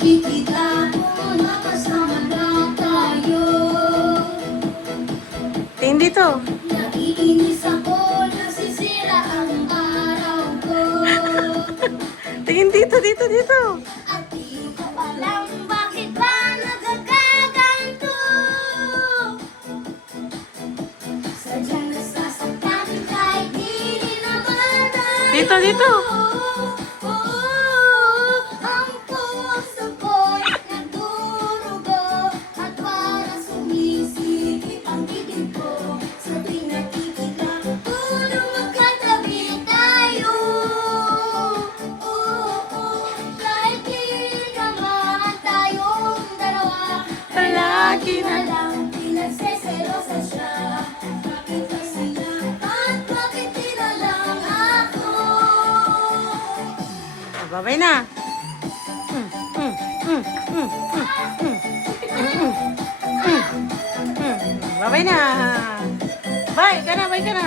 nakikita mo na kasama na tayo. Tingin dito. Naiinis ako, nasisira ang araw ko. Tingin dito, dito, dito. At di ko alam bakit ba nagkakaganto. Sadyang nasasaktan kahit di rin naman tayo. Dito, dito. Ang puso ko'y nagdurugo at parang sumisikip ang bibig ko. Sa tuwing nakikita ko na magkatabi tayo. Kahit di naman tayong dalawa, Palagi na na. lang pinagseselosa siya. Bakit kasi na at bakit di na lang ako? Babay na. Babay na. Bye ka na, bye ka na.